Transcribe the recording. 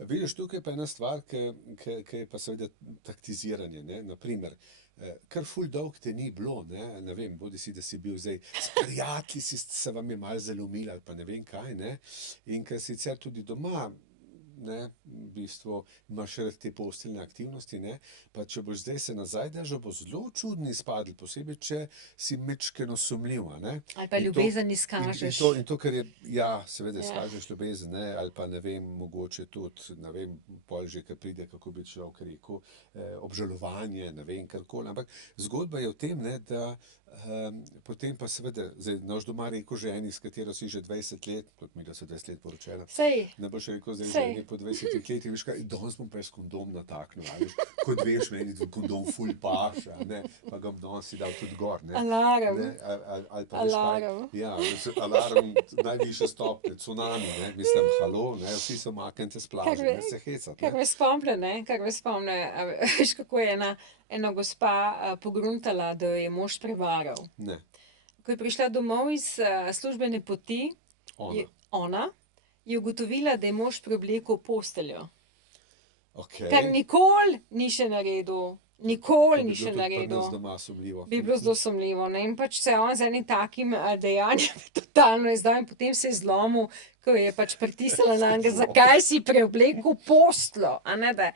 Vidiš, tukaj pa ena stvar, ki je pa seveda taktiziranje, ne? Naprimer, kar ful dolg te ni bilo, ne vem, bodi si, da si bil zdaj s prijatelji, se vam je malo zalomila ali pa ne vem kaj, ne, in ker sicer tudi doma, ne, v bistvu imaš rad te posteljne aktivnosti, ne, pa če boš zdaj se nazaj držal, bo zelo čudni izpadli, posebej, če si mečkeno sumljiv, ne. Ali pa In to- ljubezen In izkažeš. to, kar je, ja, seveda Ja. izkažeš ljubezen, ne, ali pa ne vem, mogoče tudi, ne vem, pol že, ko pride, kako bi človek rekel, obžalovanje, ne vem, karkoli, ampak zgodba je v tem, ne, da potem pa seveda, zdaj naš doma rekel ženi, s katero si že 20 let, tudi mi, da so 20 let poročena, Sej, ne boš rekel zdaj Sej. ženi po 20 letih, veš kaj, danes bom pa jaz kondom nataknil, a veš, kot veš, meni kondom ful paša, ne, pa ga bom danes si dal tudi gor, ne. alarm. Ne, ali pa veš kaj, Alarm. ja, alarm najvišje stopnje, cunami, ne, mislim, halo, ne, vsi so maknite s plaže, ne se hecati, Kar ne. me spomne, ne, kar me spomne, veš, kako je ena gospa pogruntala, da jo je mož prevaral. Ne, Ko je prišla domov iz službene poti, ona, je ugotovila, da je mož preoblekel posteljo. okej. Kar nikoli ni še naredil. Nikoli ni še To bi bilo tudi pri naredil. nas doma sumljivo. Bi bilo zelo sumljivo, ne? In pač se je on z enim takim dejanjem totalno izdal in potem se je zlomil, ko je pač pritisnila na njega, zakaj si preoblekel posteljo, a ne, da